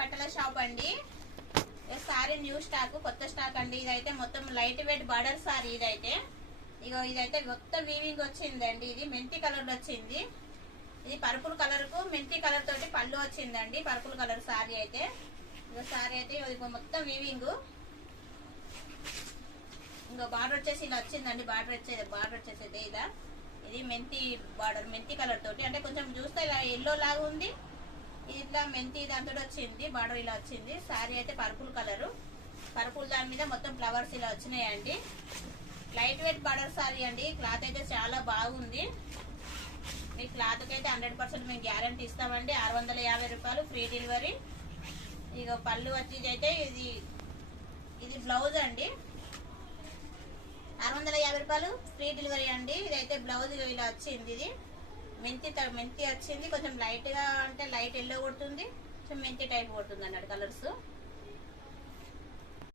బట్టల షాప్ అండి. Sorry new stock, కొత్త స్టాక్ అండి. ఇదైతే మొత్తం లైట్ వెయిట్ బార్డర్ సారీ. ఇదైతే ఇగో ఇదైతే మొత్తం వీవింగ్ వచ్చిందండి. ఇది మెంతి కలర్ వచ్చింది. ఇది పర్పుల్ కలర్ కు మెంతి కలర్ తోటి పళ్ళు వచ్చిందండి. పర్పుల్ కలర్ సారీ అయితే ఇగో సారీ అయితే ఇగో మొత్తం వీవింగ్. ఇంకో బార్డర్ వచ్చేసి ఇలా వచ్చిందండి. బార్డర్ వచ్చేసి ఇలా ఇది మెంతి బార్డర్, మెంతి కలర్ తోటి, అంటే కొంచెం చూస్తే ఇలా ఎల్లో లాగా ఉంది. ఇట్లా మెంతి దాంతో వచ్చింది బార్డర్, ఇలా వచ్చింది. సారీ అయితే పర్పుల్ కలరు, పర్పుల్ దాని మీద మొత్తం ఫ్లవర్స్ ఇలా వచ్చినాయండి. లైట్ వెయిట్ బార్డర్ సారీ అండి. క్లాత్ అయితే చాలా బాగుంది. మీ క్లాత్ కి అయితే 100% మేము గ్యారంటీ ఇస్తామండి. 650 రూపాయలు ఫ్రీ డెలివరీ. ఇక పళ్ళు వచ్చి అయితే ఇది బ్లౌజ్ అండి. 650 రూపాయలు ఫ్రీ డెలివరీ అండి. ఇదైతే బ్లౌజ్ ఇలా వచ్చింది. ఇది మెంతి వచ్చింది. కొంచెం లైట్ గా అంటే లైట్ ఎల్లో కొడుతుంది, కొంచెం మెంతి టైప్ కొడుతుంది అన్నట్టు కలర్స్.